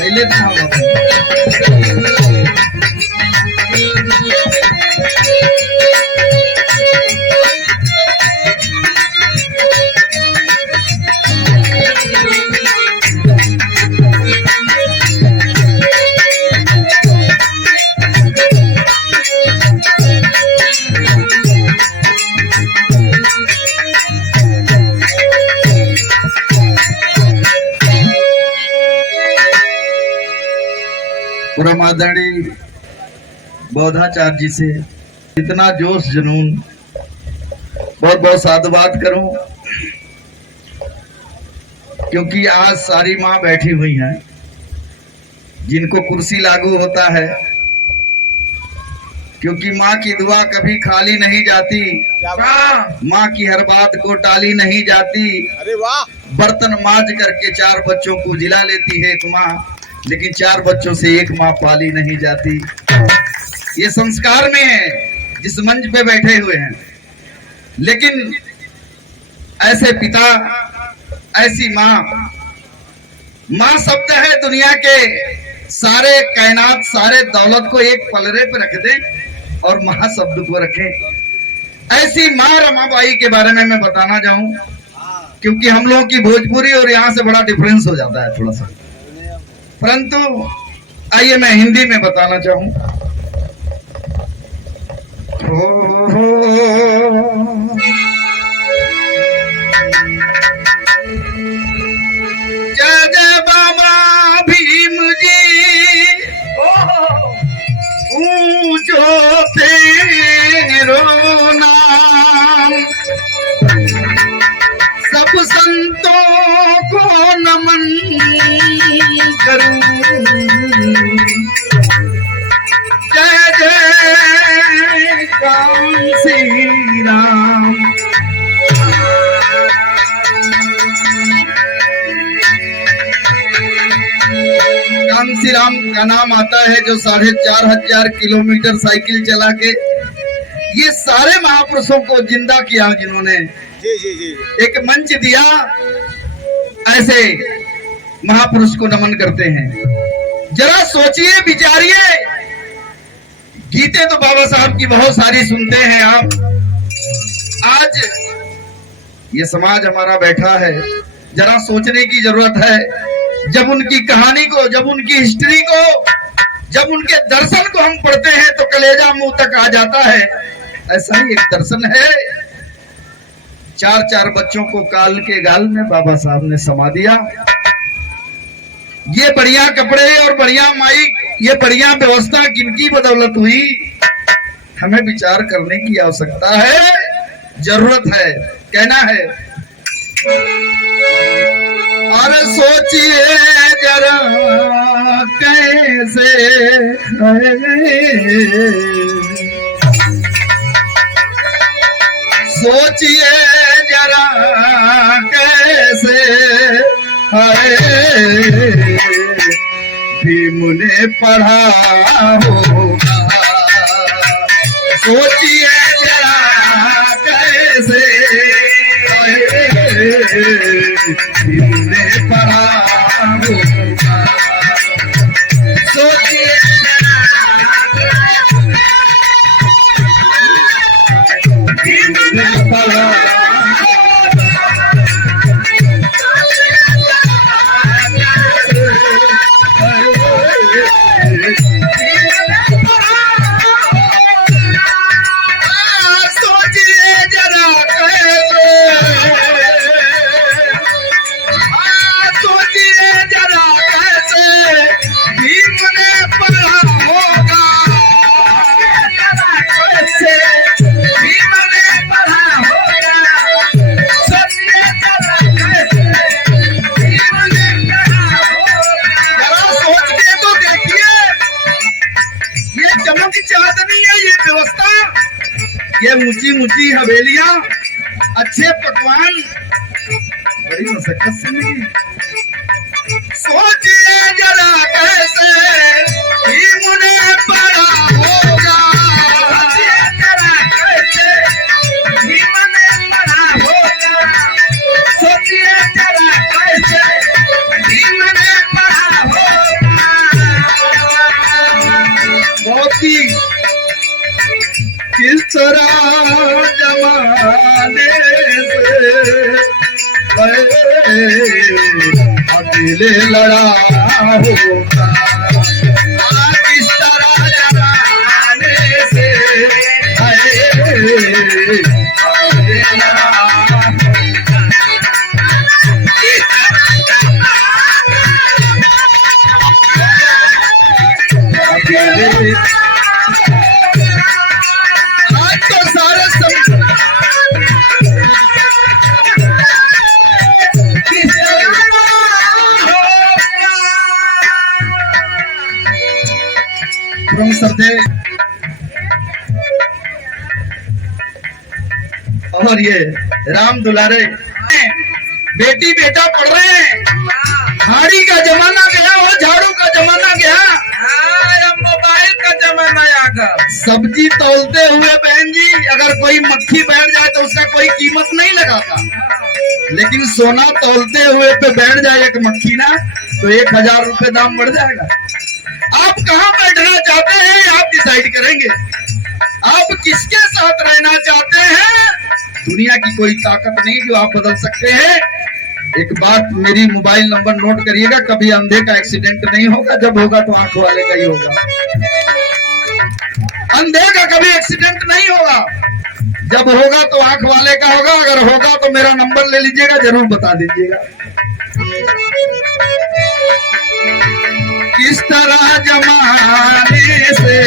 पहले था परम आदरणीय बौद्धाचार्य जी से इतना जोश जुनून बहुत बहुत साधुवाद करूं, क्योंकि आज सारी माँ बैठी हुई हैं जिनको कुर्सी लागू होता है, क्योंकि माँ की दुआ कभी खाली नहीं जाती, माँ की हर बात को टाली नहीं जाती। अरे वाह! बर्तन मांज करके 4 बच्चों को जिला लेती है एक माँ, लेकिन 4 बच्चों से एक माँ पाली नहीं जाती। ये संस्कार में है जिस मंच पे बैठे हुए हैं, लेकिन ऐसे पिता, ऐसी माँ, माँ शब्द है दुनिया के सारे कायनात, सारे दौलत को एक पलड़े पे रख दे और माँ शब्द को रखे। ऐसी माँ रमाबाई के बारे में मैं बताना चाहूं, क्योंकि हम लोगों की भोजपुरी और यहाँ से बड़ा डिफरेंस हो जाता है थोड़ा सा, परंतु आइए मैं हिंदी में बताना चाहूं। जय जय बाबा भीम जी, ऊंचो तेरो नाम, सब संतों को नमन करूं। जय जय कांसी राम। कांसी राम का नाम आता है जो 4,500 किलोमीटर साइकिल चला के ये सारे महापुरुषों को जिंदा किया, जिन्होंने जी जी जी एक मंच दिया। ऐसे महापुरुष को नमन करते हैं। जरा सोचिए, विचारिए। गीते तो बाबा साहब की बहुत सारी सुनते हैं आप। आज ये समाज हमारा बैठा है, जरा सोचने की जरूरत है। जब उनकी कहानी को, जब उनकी हिस्ट्री को, जब उनके दर्शन को हम पढ़ते हैं तो कलेजा मुंह तक आ जाता है। ऐसा ही एक दर्शन है। 4 बच्चों को काल के गाल में बाबा साहब ने समा दिया। ये बढ़िया कपड़े और बढ़िया माइक, ये बढ़िया व्यवस्था किनकी बदौलत हुई? हमें विचार करने की आवश्यकता है, जरूरत है, कहना है। और सोचिए जरा कैसे सोचिए जरा कैसे है भीम ने पढ़ा होगा। सोचिए जरा कैसे भीम ने पढ़ा होगा। सोचिए भीम ने पढ़ा। ये ऊंची ऊंची हवेलियां, अच्छे पकवान, बड़ी मशक्कत से मिली। सोचिए जरा कैसे भीम ने पढ़ा होगा। सोचिए जरा कैसे भीम ने पढ़ा होगा। सोचिए जरा कैसे भीम ने पढ़ा होगा। तरह जमाने से अकेले लड़ा होगा, किस तरह जमाने से अकेले लड़ा अकेले। आज तो सारे श्रद्धे और ये राम दुलारे बेटी बेटा पढ़ रहे हैं। झाड़ी का जमाना गया और झाड़ू का जमाना गया, मोबाइल का जमाना आ गया। सब्जी तौलते हुए बहन जी अगर कोई मक्खी बैठ जाए तो उसका कोई कीमत नहीं लगाता, लेकिन सोना तौलते हुए पे बैठ जाए एक मक्खी ना तो 1000 रुपए दाम बढ़ जाएगा। आप कहाँ बैठना चाहते हैं आप डिसाइड करेंगे। आप किसके साथ रहना चाहते हैं, दुनिया की कोई ताकत नहीं जो आप बदल सकते हैं। एक बात मेरी मोबाइल नंबर नोट करिएगा, कभी अंधे का एक्सीडेंट नहीं होगा, जब होगा तो आंख वाले का ही होगा। अंधे का कभी एक्सीडेंट नहीं होगा, जब होगा तो आंख वाले का होगा। अगर होगा तो मेरा नंबर ले लीजिएगा, जरूर बता दीजिएगा। किस तरह जमाने से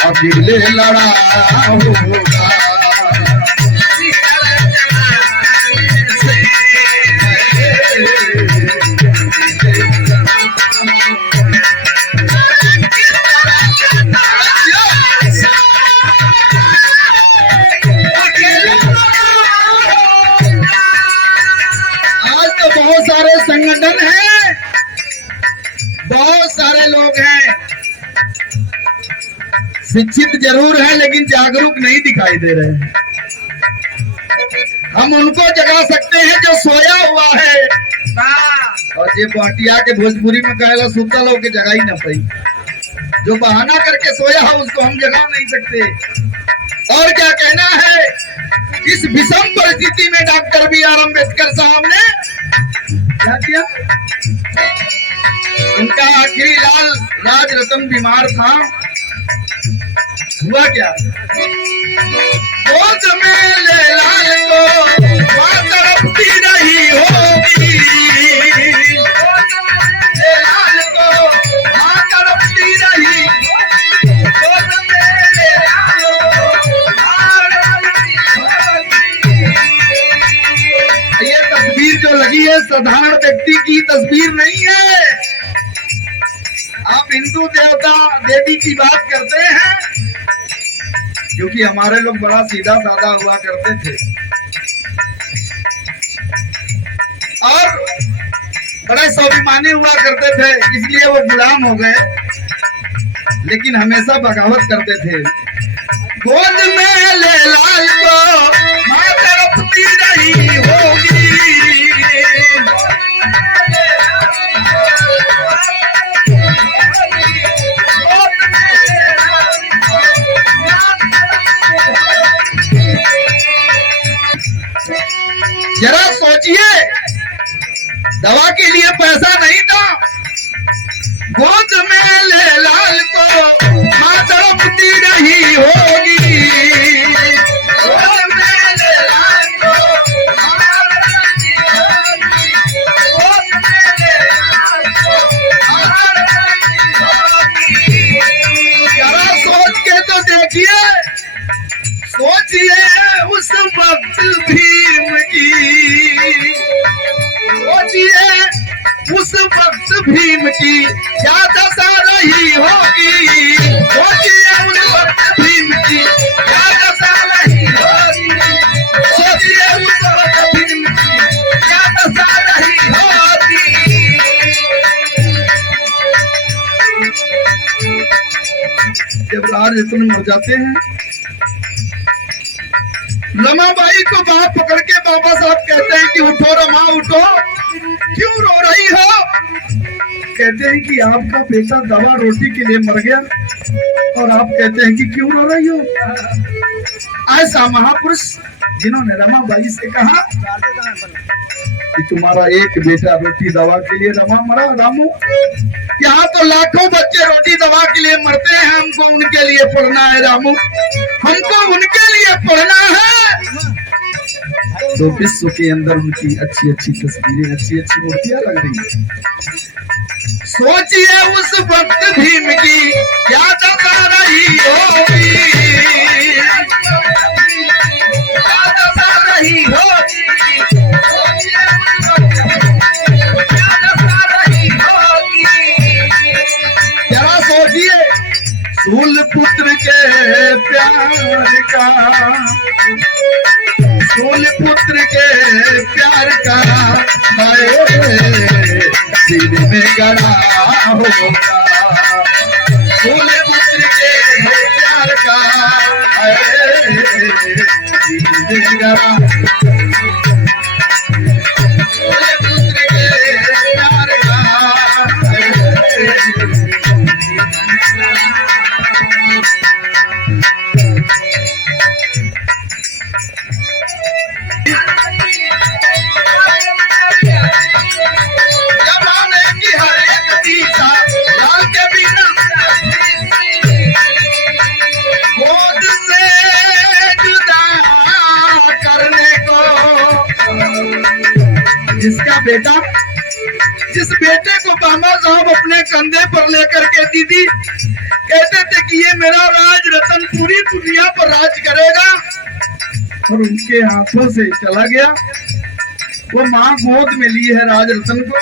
अकेले लड़ा होगा, आज तो बहुत सारे संगठन हैं, बहुत सारे लोग हैं, शिक्षित जरूर हैं लेकिन जागरूक नहीं दिखाई दे रहे हैं। हम उनको जगा सकते हैं जो सोया हुआ है, और ये पार्टिया के भोजपुरी में कहेगा सुतल होके जगा ही ना पाई। जो बहाना करके सोया हो उसको हम जगा नहीं सकते। और क्या कहना है, इस विषम परिस्थिति में डॉक्टर B.R. अम्बेडकर साहब ने क्या किया, उनका आखिरी लाल राजरतन बीमार था, हुआ क्या, गोद में ले लाल को मां तड़पती रही होगी, ले लाल को मां तड़पती रही, गोद में ले लाल को मां तड़पती रही। ये तस्वीर जो लगी है साधारण व्यक्ति की तस्वीर नहीं है। आप हिंदू देवता देवी की बात करते हैं, क्योंकि हमारे लोग बड़ा सीधा साधा हुआ करते थे और बड़े स्वाभिमानी हुआ करते थे, इसलिए वो गुलाम हो गए, लेकिन हमेशा बगावत करते थे। गोद में ले लाल को मां तड़पती रही होगी, जरा सोचिए, दवा के लिए पैसा नहीं था, गोद में ले लाल को मां तड़पती रही होगी, गोद में ले लाल को मां तड़पती होगी, गोद में ले लाल को मां तड़पती होगी। जरा सोच के तो देखिए, सोचिए उस वक्त भीम की, सोचिए उस वक्त भीम की क्या दशा रही होगी, सोचिए उस वक्त भीम की क्या दशा रही होगी, सोचिए उस वक्त भीम की क्या दशा रही होगी। जब राजरत्न मर जाते हैं, रमाबाई को बाप पकड़ के बाबा साहब कहते हैं कि उठो रमा उठो, क्यों रो रही हो, कहते हैं कि आपका बेटा दवा रोटी के लिए मर गया और आप कहते हैं कि क्यों रो रही हो। ऐसा महापुरुष जिन्होंने रमाबाई से कहा कि तुम्हारा एक बेटा रोटी दवा के लिए रमा मरा। रामू, यहाँ तो लाखों बच्चे रोटी दवा के लिए मरते हैं, हमको उनके लिए पढ़ना है रामू, हमको उनके लिए पढ़ना है। तो विश्व के अंदर उनकी अच्छी अच्छी तस्वीरें, अच्छी अच्छी मूर्तियां लग रही है। सोचिए उस वक्त भीम की क्या दशा रही होगी, क्या दशा रही होगी, क्या दशा रही होगी। जरा सोचिए सूल पुत्र के प्यार का, सूल पुत्र के प्यार का सिर में गड़ा होगा, सूल पुत्र के प्यार का सिर में गड़ा, सूल पुत्र के प्यार का। जिसका बेटा, जिस बेटे को बाबा साहब अपने कंधे पर लेकर के दीदी कहते थे कि ये मेरा राज रतन पूरी दुनिया पर राज करेगा, और उनके हाथों से चला गया। वो माँ गोद में ली है राज रतन को।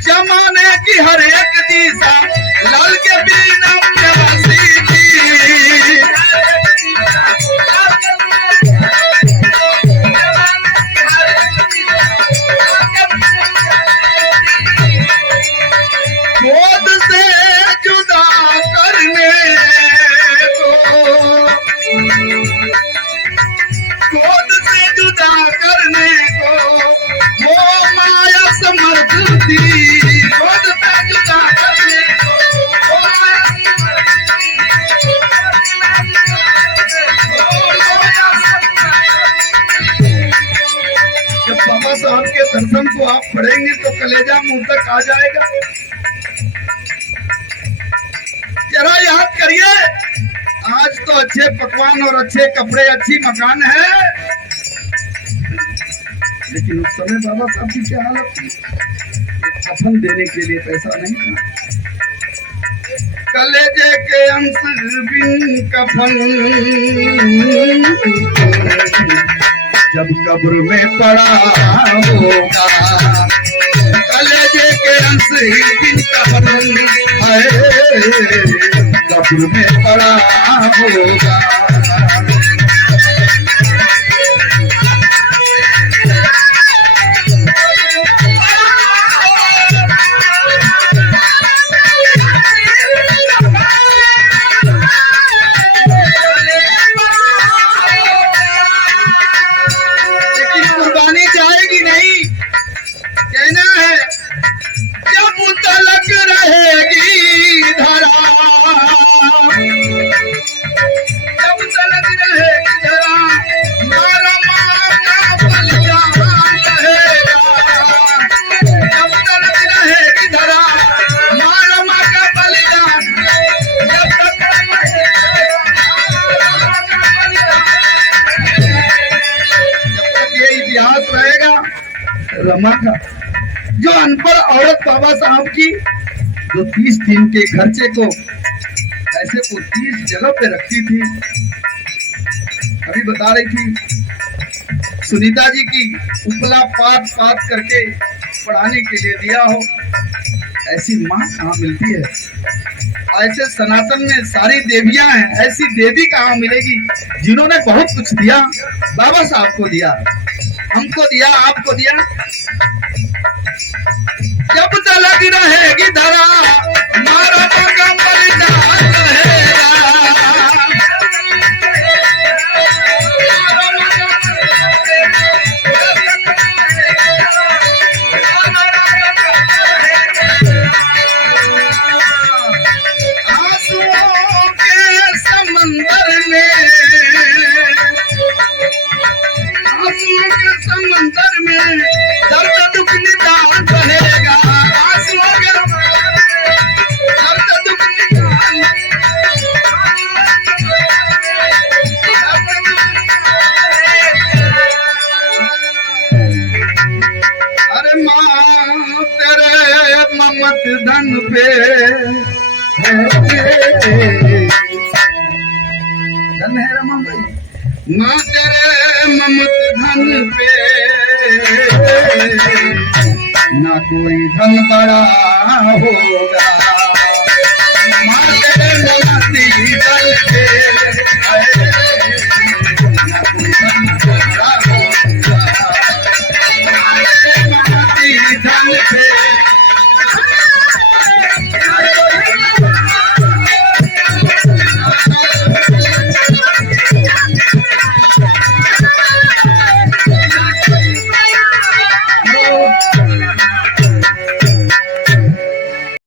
जमाने की हर एक दिशा लाल के बिना प्यासी थी, गोद से जुदा करने को, गोद से जुदा करने को वो माया समर्थ थी, गोद से जुदा करने को वो माया जब बाबा साहब के दर्शन को आप पढ़ेंगे तो कलेजा मुंह तक आ जाएगा। जरा याद करिए, आज तो अच्छे पकवान और अच्छे कपड़े, अच्छी मकान है, लेकिन उस समय बाबा साहब की क्या हालत थी, कफन देने के लिए पैसा नहीं था। कलेजे के अंश बिन कफन जब कब्र में पड़ा होगा, कलेजे के अंश बिन कफन कब्र में पड़ा होगा। लेकिन कुर्बानी जाएगी नहीं, कहना है जब तलक रहेगी धरा, जब तलक रहेगी धरा, मारा माँ का बलिदान रहेगा, जब तलक रहेगी धरा, मारा माँ का बलिदान, जब तक ये इतिहास रहेगा रमा का। जो अनपढ़ औरत बाबा साहब की जो 30 दिन के खर्चे को ऐसे को 30 जगह पे रखती थी, अभी बता रही थी सुनीता जी की उपला पात पात करके पढ़ाने के लिए दिया हो, ऐसी माँ कहाँ मिलती है। ऐसे सनातन में सारी देवियां हैं, ऐसी देवी कहाँ मिलेगी जिन्होंने बहुत कुछ दिया, बाबा साहब को दिया, हमको दिया, आपको दिया। जब तलक रहेगी धरा, मारा का बलिदान रहेगा, माँ तेरे ममत धन पे धन है रमा भाई, माँ तेरे ममत धन पे ना कोई धन बड़ा होगा, माँ तेरे ममत धन पे